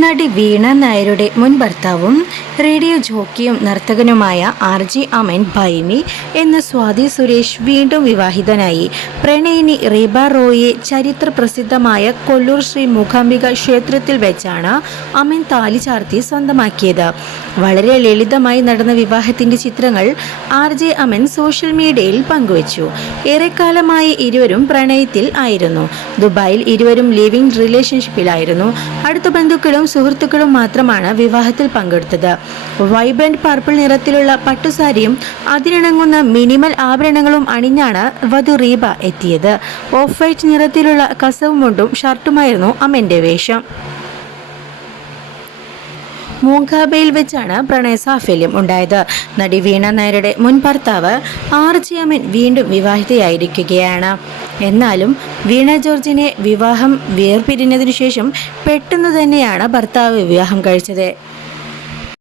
നടി വീണ നായരുടെ മുൻ ഭർത്താവും റേഡിയോ ജോക്കിയും നർത്തകനുമായ ആർ ജി അമൻ ഭൈമി എന്ന സ്വാതി സുരേഷ് വീണ്ടും വിവാഹിതനായി. പ്രണയിനി റീബ റോയെ ചരിത്ര പ്രസിദ്ധമായ കൊല്ലൂർ ശ്രീ മൂകാംബിക ക്ഷേത്രത്തിൽ വെച്ചാണ് അമൻ താലി ചാർത്തി സ്വന്തമാക്കിയത്. വളരെ ലളിതമായി നടന്ന വിവാഹത്തിന്റെ ചിത്രങ്ങൾ ആർ ജെ അമൻ സോഷ്യൽ മീഡിയയിൽ പങ്കുവച്ചു. ഏറെക്കാലമായി ഇരുവരും പ്രണയത്തിൽ ആയിരുന്നു. ദുബായിൽ ഇരുവരും ലിവിംഗ് റിലേഷൻഷിപ്പിലായിരുന്നു. അടുത്ത ബന്ധുക്കളും സുഹൃത്തുക്കളും മാത്രമാണ് വിവാഹത്തിൽ പങ്കെടുത്തത്. വൈബ്രന്റ് പർപ്പിൾ നിറത്തിലുള്ള പട്ടുസാരിയും അതിനിണങ്ങുന്ന മിനിമൽ ആഭരണങ്ങളും അണിഞ്ഞാണ് വധു റീബ എത്തിയത്. ഓഫ് വൈറ്റ് നിറത്തിലുള്ള കസവും മുണ്ടും ഷർട്ടുമായിരുന്നു അമ്മന്റെ വേഷം. മൂങ്കാബയിൽ വെച്ചാണ് പ്രണയ സാഫല്യം ഉണ്ടായത്. നടി വീണ നായരുടെ മുൻ ഭർത്താവ് ആർ ജി അമ്മൻ വീണ്ടും വിവാഹിതയായിരിക്കുകയാണ്. എന്നാലും വീണ ജോർജിനെ വിവാഹം വേർപിരിഞ്ഞതിനു ശേഷം പെട്ടെന്ന് തന്നെയാണ് ഭർത്താവ് വിവാഹം കഴിച്ചത്.